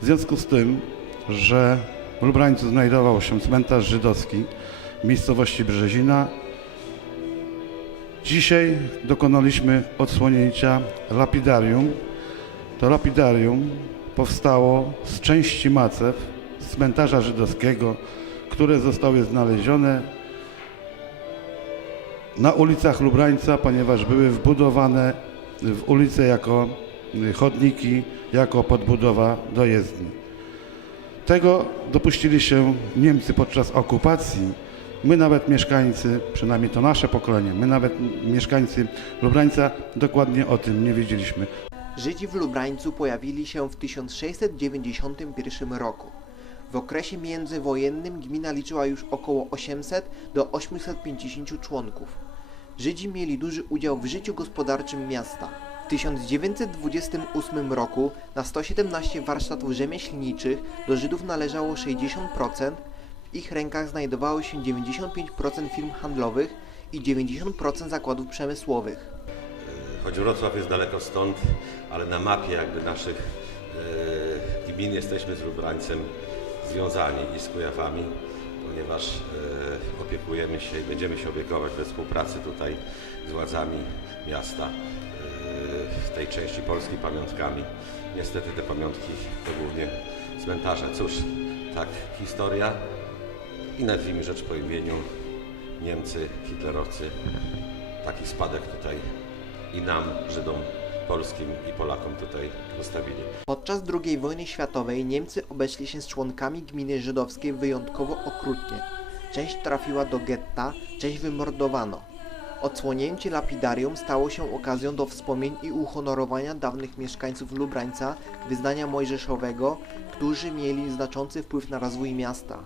W związku z tym, że w Lubrańcu znajdował się cmentarz żydowski w miejscowości Brzezina, dzisiaj dokonaliśmy odsłonięcia lapidarium. To lapidarium powstało z części macew z cmentarza żydowskiego, które zostały znalezione na ulicach Lubrańca, ponieważ były wbudowane w ulice jako chodniki, jako podbudowa do jezdni. Tego dopuścili się Niemcy podczas okupacji. My nawet mieszkańcy, przynajmniej to nasze pokolenie, my nawet mieszkańcy Lubrańca dokładnie o tym nie wiedzieliśmy. Żydzi w Lubrańcu pojawili się w 1691 roku. W okresie międzywojennym gmina liczyła już około 800 do 850 członków. Żydzi mieli duży udział w życiu gospodarczym miasta. W 1928 roku na 117 warsztatów rzemieślniczych do Żydów należało 60%, w ich rękach znajdowało się 95% firm handlowych i 90% zakładów przemysłowych. Choć Wrocław jest daleko stąd, ale na mapie jakby naszych e, gmin jesteśmy z Lubrańcem związani i z Kujawami, ponieważ e, opiekujemy się i będziemy się opiekować we współpracy tutaj z władzami miasta e, w tej części Polski pamiątkami. Niestety te pamiątki to głównie cmentarze. Cóż, tak, historia i nazwijmy rzecz po imieniu Niemcy, hitlerowcy taki spadek tutaj i nam, Żydom polskim i Polakom tutaj zostawili. Podczas II wojny światowej Niemcy obeszli się z członkami gminy żydowskiej wyjątkowo okrutnie. Część trafiła do getta, część wymordowano. Odsłonięcie lapidarium stało się okazją do wspomnień i uhonorowania dawnych mieszkańców Lubrańca wyznania mojżeszowego, którzy mieli znaczący wpływ na rozwój miasta.